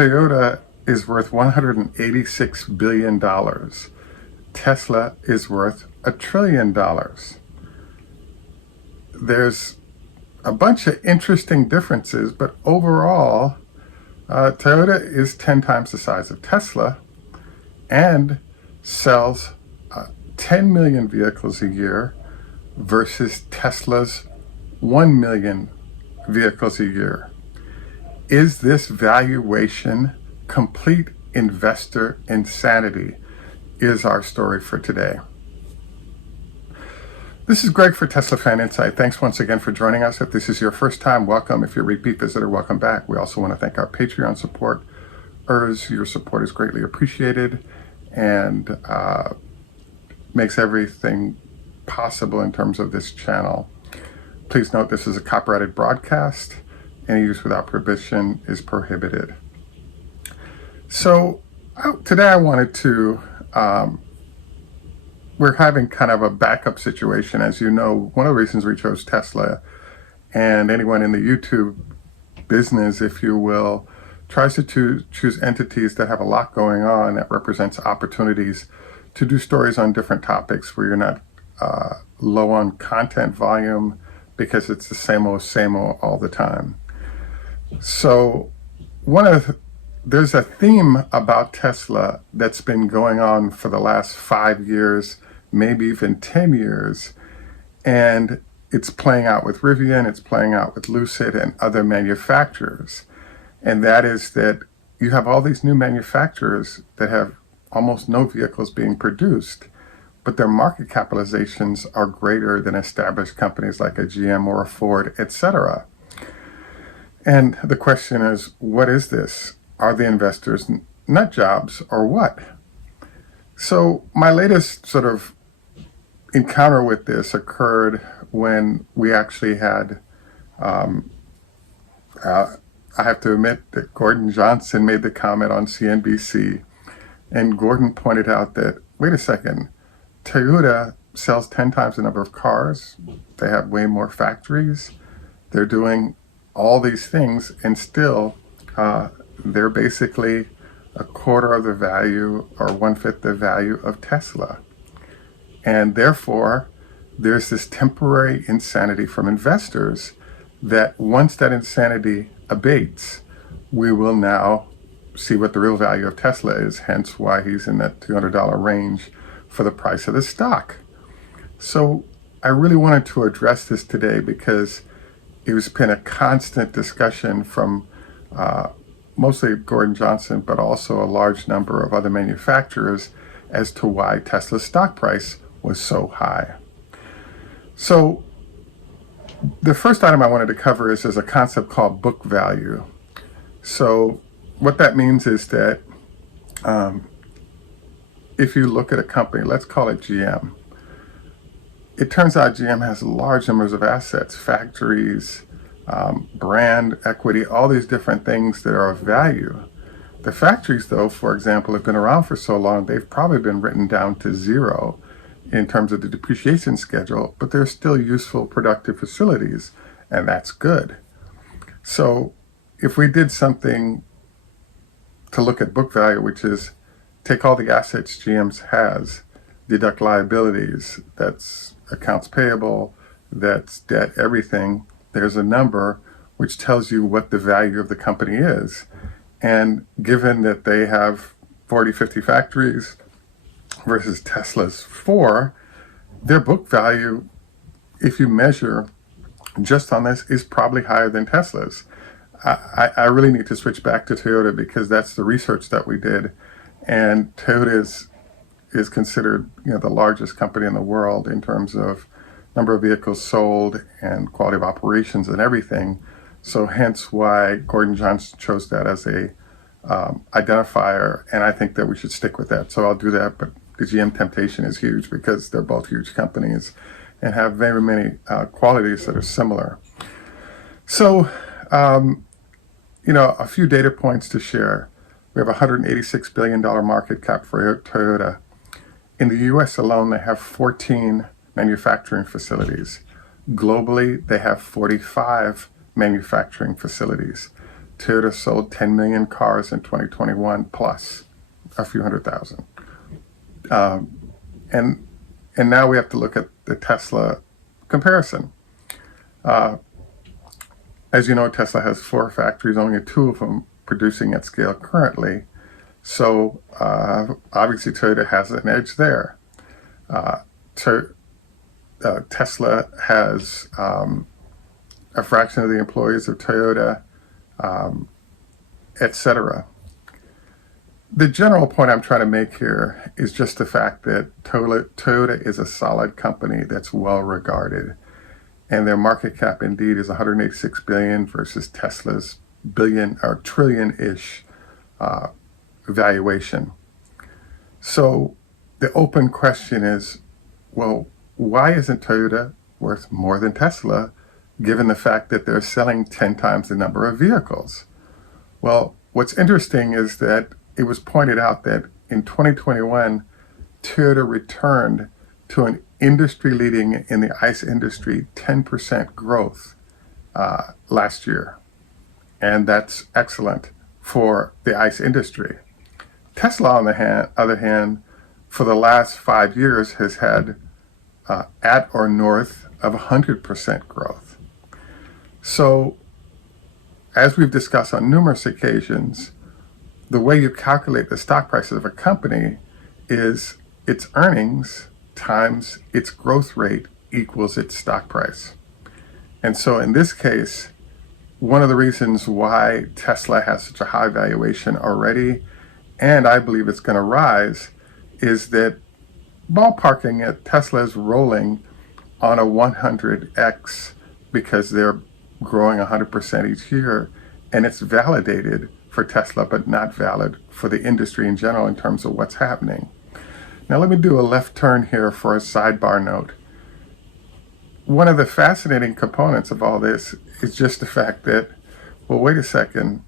Toyota is worth $186 billion. Tesla is worth $1 trillion. There's a bunch of interesting differences, but overall, Toyota is 10 times the size of Tesla and sells 10 million vehicles a year versus Tesla's 1 million vehicles a year. Is this valuation complete investor insanity? Is our story for today. This is Greg for Teslafaninsight. Thanks once again for joining us. If this is your first time, welcome. If you're a repeat visitor, welcome back. We also want to thank our Patreon supporters. Your support is greatly appreciated and makes everything possible in terms of this channel. Please note this is a copyrighted broadcast. Any use without permission is prohibited. So today I wanted to, we're having kind of a backup situation. As you know, one of the reasons we chose Tesla, and anyone in the YouTube business, if you will, tries to choose entities that have a lot going on that represents opportunities to do stories on different topics where you're not low on content volume because it's the same old all the time. So there's a theme about Tesla that's been going on for the last 5 years, maybe even 10 years, and it's playing out with Rivian, it's playing out with Lucid and other manufacturers. And that is that you have all these new manufacturers that have almost no vehicles being produced, but their market capitalizations are greater than established companies like a GM or a Ford, etc. And the question is, what is this? Are the investors nut jobs or what? So my latest sort of encounter with this occurred when we actually had, I have to admit that Gordon Johnson made the comment on CNBC, and Gordon pointed out that, wait a second, Toyota sells 10 times the number of cars, they have way more factories, they're doing all these things, and still they're basically a quarter of the value or 1/5 the value of Tesla. And therefore, there's this temporary insanity from investors that once that insanity abates, we will now see what the real value of Tesla is, hence why he's in that $200 range for the price of the stock. So I really wanted to address this today because it's been a constant discussion from mostly Gordon Johnson, but also a large number of other manufacturers as to why Tesla's stock price was so high. So the first item I wanted to cover is a concept called book value. So what that means is that if you look at a company, let's call it GM, it turns out GM has large numbers of assets, factories, brand equity, all these different things that are of value. The factories, though, for example, have been around for so long, they've probably been written down to zero in terms of the depreciation schedule, but they're still useful, productive facilities, and that's good. So if we did something to look at book value, which is take all the assets GM has, deduct liabilities, that's accounts payable, that's debt, everything, there's a number which tells you what the value of the company is. And given that they have 40, 50 factories versus Tesla's 4, their book value, if you measure just on this, is probably higher than Tesla's. I really need to switch back to Toyota because that's the research that we did. And Toyota is considered, the largest company in the world in terms of number of vehicles sold and quality of operations and everything. So hence why Gordon Johnson chose that as a identifier, and I think that we should stick with that. So I'll do that, but the GM temptation is huge because they're both huge companies and have very many qualities that are similar. So, a few data points to share. We have a $186 billion market cap for Toyota. In the US alone, they have 14 manufacturing facilities. Globally, they have 45 manufacturing facilities. Toyota sold 10 million cars in 2021 plus a few hundred thousand. And now we have to look at the Tesla comparison. As you know, Tesla has 4 factories, only 2 of them producing at scale currently. So obviously Toyota has an edge there. Tesla has a fraction of the employees of Toyota, etc. The general point I'm trying to make here is just the fact that Toyota is a solid company that's well regarded, and their market cap indeed is 186 billion versus Tesla's billion or trillion-ish valuation. So the open question is, well, why isn't Toyota worth more than Tesla, given the fact that they're selling 10 times the number of vehicles? Well, what's interesting is that it was pointed out that in 2021, Toyota returned to an industry-leading, in the ICE industry, 10% growth last year. And that's excellent for the ICE industry. Tesla, on the other hand, for the last 5 years has had at or north of 100% growth. So, as we've discussed on numerous occasions, the way you calculate the stock prices of a company is its earnings times its growth rate equals its stock price. And so in this case, one of the reasons why Tesla has such a high valuation already, and I believe it's going to rise, is that ballparking it, Tesla is rolling on a 100x because they're growing 100% each year, and it's validated for Tesla, but not valid for the industry in general in terms of what's happening. Now let me do a left turn here for a sidebar note. One of the fascinating components of all this is just the fact that, well, wait a second,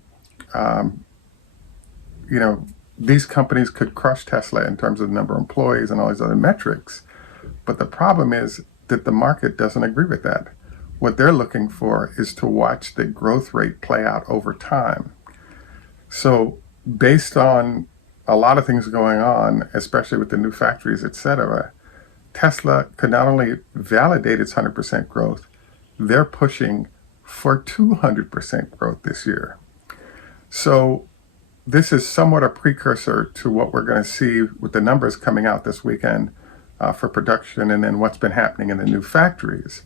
these companies could crush Tesla in terms of the number of employees and all these other metrics, but the problem is that the market doesn't agree with that. What they're looking for is to watch the growth rate play out over time. So based on a lot of things going on, especially with the new factories, etc., Tesla could not only validate its 100% growth, they're pushing for 200% growth this year. So this is somewhat a precursor to what we're going to see with the numbers coming out this weekend for production, and then what's been happening in the new factories.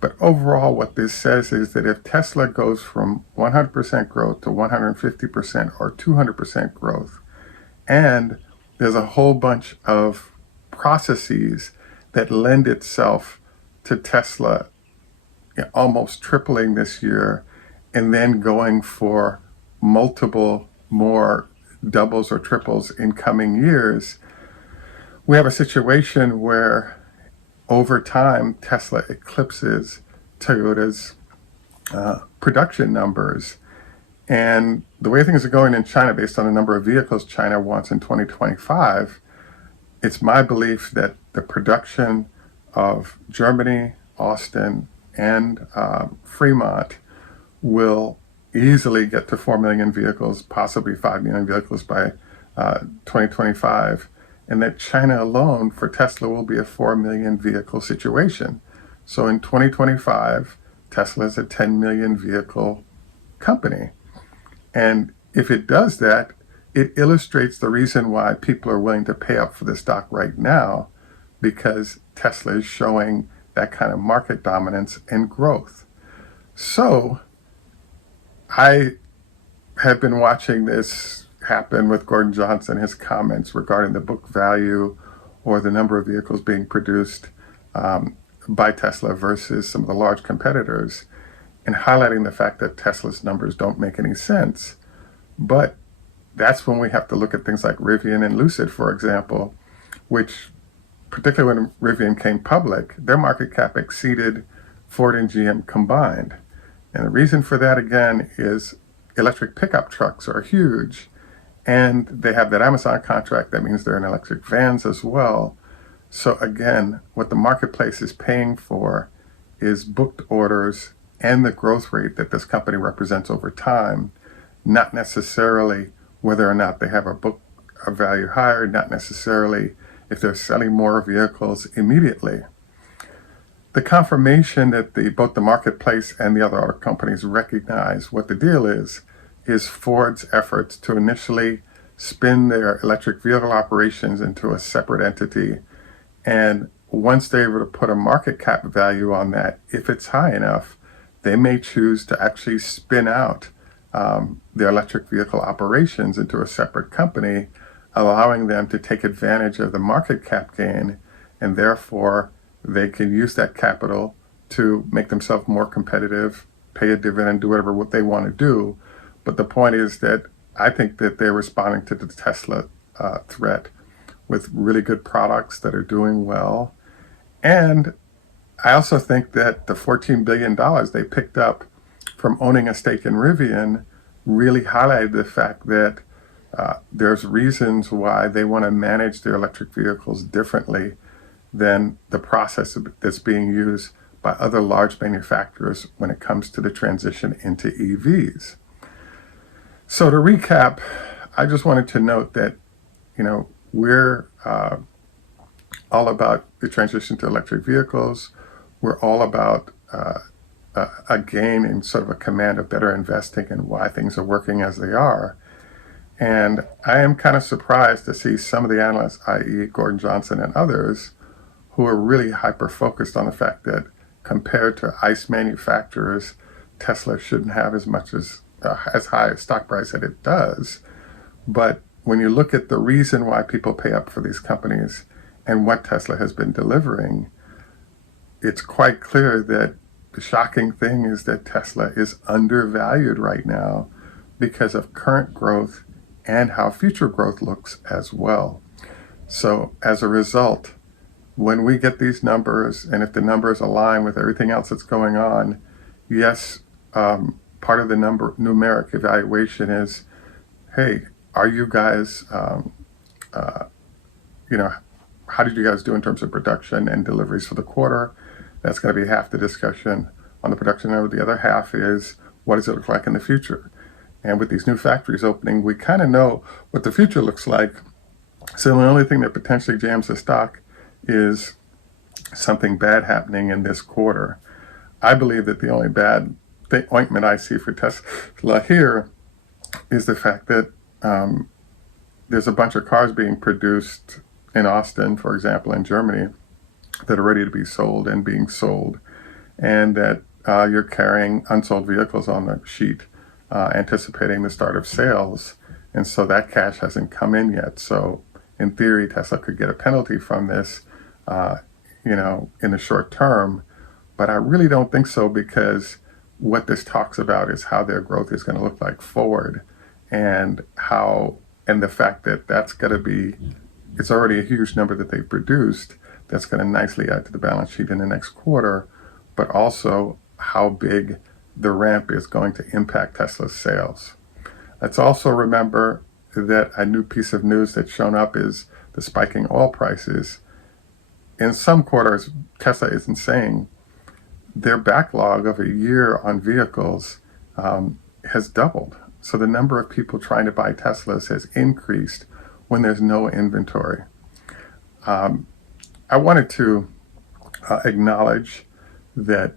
But overall, what this says is that if Tesla goes from 100% growth to 150% or 200% growth, and there's a whole bunch of processes that lend itself to Tesla almost tripling this year, and then going for multiple more doubles or triples in coming years, we have a situation where over time, Tesla eclipses Toyota's production numbers. And the way things are going in China, based on the number of vehicles China wants in 2025, it's my belief that the production of Germany, Austin, and Fremont will easily get to 4 million vehicles, possibly 5 million vehicles by 2025. And that China alone for Tesla will be a 4 million vehicle situation. So in 2025, Tesla is a 10 million vehicle company. And if it does that, it illustrates the reason why people are willing to pay up for the stock right now, because Tesla is showing that kind of market dominance and growth. So I have been watching this happen with Gordon Johnson, his comments regarding the book value or the number of vehicles being produced by Tesla versus some of the large competitors, and highlighting the fact that Tesla's numbers don't make any sense. But that's when we have to look at things like Rivian and Lucid, for example, which, particularly when Rivian came public, their market cap exceeded Ford and GM combined. And the reason for that, again, is electric pickup trucks are huge, and they have that Amazon contract. That means they're in electric vans as well. So again, what the marketplace is paying for is booked orders and the growth rate that this company represents over time. not necessarily whether or not they have a book value higher, not necessarily if they're selling more vehicles immediately. The confirmation that both the marketplace and the other auto companies recognize what the deal is Ford's efforts to initially spin their electric vehicle operations into a separate entity. And once they're able to put a market cap value on that, if it's high enough, they may choose to actually spin out their electric vehicle operations into a separate company, allowing them to take advantage of the market cap gain, and therefore they can use that capital to make themselves more competitive, pay a dividend, do whatever what they want to do. But the point is that I think that they're responding to the Tesla threat with really good products that are doing well. And I also think that the $14 billion they picked up from owning a stake in Rivian really highlighted the fact that there's reasons why they want to manage their electric vehicles differently than the process that's being used by other large manufacturers when it comes to the transition into EVs. So to recap, I just wanted to note that, we're all about the transition to electric vehicles. We're all about a gain in sort of a command of better investing and why things are working as they are. And I am kind of surprised to see some of the analysts, i.e. Gordon Johnson and others, who are really hyper-focused on the fact that compared to ICE manufacturers, Tesla shouldn't have as high a stock price as it does. But when you look at the reason why people pay up for these companies and what Tesla has been delivering, it's quite clear that the shocking thing is that Tesla is undervalued right now because of current growth and how future growth looks as well. So as a result, when we get these numbers, and if the numbers align with everything else that's going on, yes, part of the numeric evaluation is, hey, are you guys, how did you guys do in terms of production and deliveries for the quarter? That's going to be half the discussion on the production number. The other half is, what does it look like in the future? And with these new factories opening, we kind of know what the future looks like. So the only thing that potentially jams the stock is something bad happening in this quarter. I believe that the only bad ointment I see for Tesla here is the fact that there's a bunch of cars being produced in Austin, for example, in Germany, that are ready to be sold and being sold, and that you're carrying unsold vehicles on the sheet, anticipating the start of sales, and so that cash hasn't come in yet. So in theory, Tesla could get a penalty from this, in the short term, but I really don't think so, because what this talks about is how their growth is going to look like forward, and the fact that that's going to be, it's already a huge number that they've produced that's going to nicely add to the balance sheet in the next quarter, but also how big the ramp is going to impact Tesla's sales. Let's also remember that a new piece of news that's shown up is the spiking oil prices. In some quarters, Tesla isn't saying their backlog of a year on vehicles has doubled. So the number of people trying to buy Teslas has increased when there's no inventory. I wanted to acknowledge that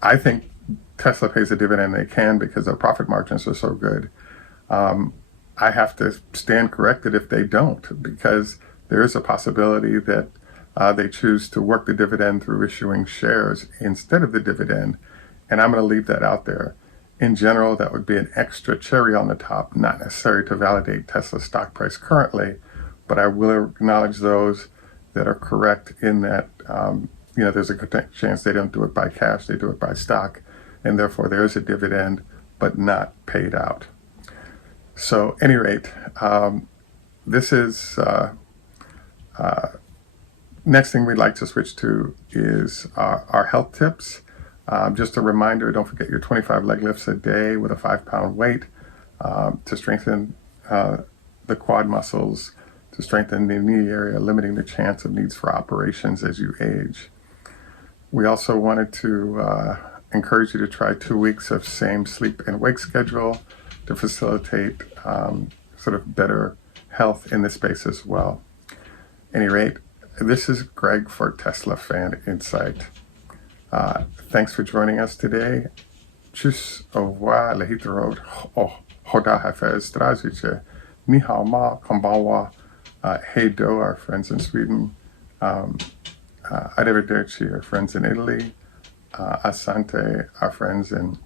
I think Tesla pays a dividend they can because their profit margins are so good. I have to stand corrected if they don't, because there is a possibility that they choose to work the dividend through issuing shares instead of the dividend, and I'm going to leave that out there. In general, that would be an extra cherry on the top, not necessary to validate Tesla's stock price currently, but I will acknowledge those that are correct in that there's a good chance they don't do it by cash, they do it by stock, and therefore there is a dividend, but not paid out. So, at any rate, this is next thing we'd like to switch to is our health tips. Just a reminder, don't forget your 25 leg lifts a day with a 5-pound weight to strengthen the quad muscles, to strengthen the knee area, limiting the chance of needs for operations as you age. We also wanted to encourage you to try 2 weeks of same sleep and wake schedule to facilitate sort of better health in this space as well. At any rate, this is Greg for Teslafaninsight. Thanks for joining us today. Tschüss, au revoir, lehitrod, hoda hafez, drazice, ni hao ma, konbanwa, hey do, our friends in Sweden, arrivederci, our friends in Italy, asante, our friends in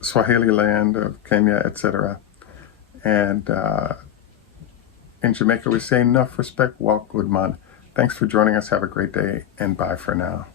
Swahili land of Kenya, etc. And in Jamaica, we say enough respect, walk good man. Thanks for joining us. Have a great day, and bye for now.